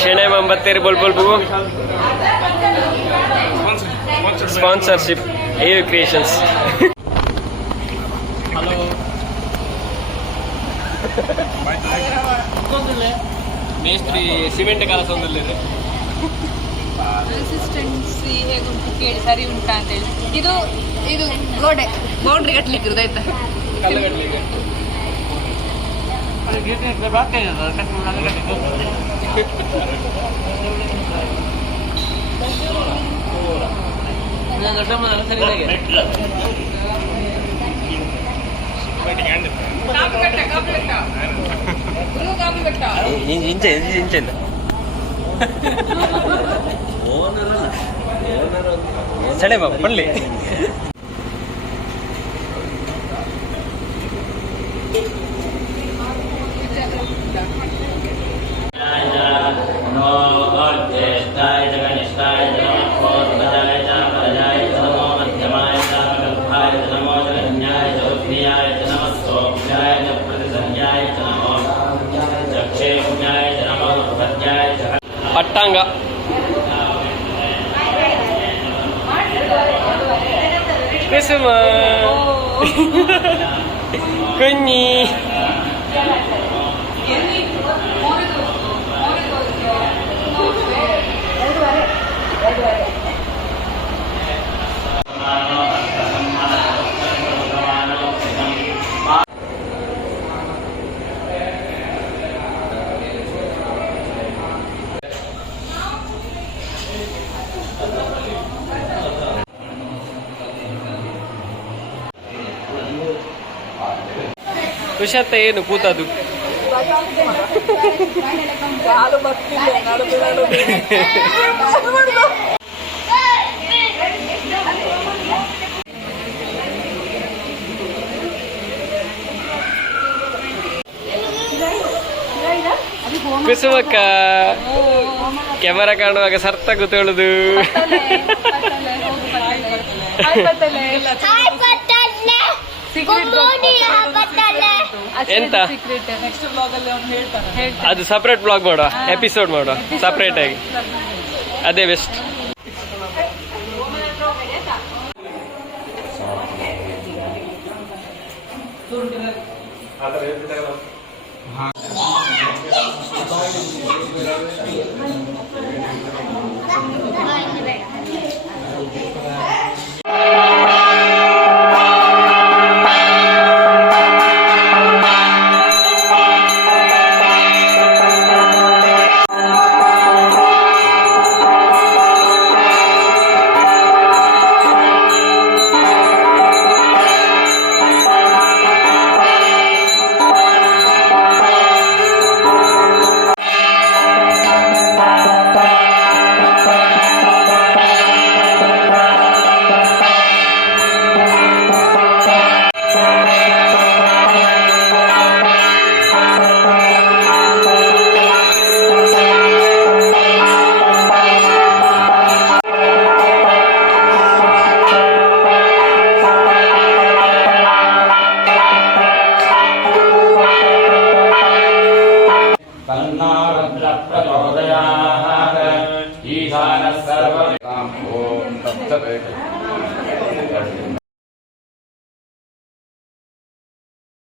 शेणे मोमबत्ती बोल बोल बुगो स्पॉन्सरशिप AU क्रिएशन्स. ಹಲೋ ಮೇಸ್ತ್ರಿ ಸಿಮೆಂಟ್ ಕೆಲಸ ಒಂದಿಲ್ಲ ಕನ್ಸಿಸ್ಟೆನ್ಸಿ ಹೇಗುಂಟು ಕೇಳಿ ಸರಿ ಉಂಟಾ ಅಂತೇಳಿ. ಇದು ಇದು ಗೋಡೆ ಬೌಂಡ್ರಿ ಕಟ್ಲಿಕ್ಕೆ ಆಯ್ತಾ ಕಲ್ಲು ಕಟ್ಟಲಿಕ್ಕೆ ಸಡೆ ಬಾಬು ಬರಲಿ. ಪಟ್ಟಾಂಗ ಕುಸುಮ ಕುഞ്ഞി ಕುಶತ್ತ ಏನು ಕೂತದು ಕುಸುಮಕ್ಕ ಕ್ಯಾಮರಾ ಕಾಣುವಾಗ ಸರ್ತ ಕೂತ್ಕೊಳ್ಳುದು. ಎಂತ ಅದು ಸಪ್ರೇಟ್ ಬ್ಲಾಗ್ ಮಾಡುವ, ಎಪಿಸೋಡ್ ಮಾಡುವ ಸಪ್ರೇಟ್ ಆಗಿ, ಅದೇ ಬೆಸ್ಟ್.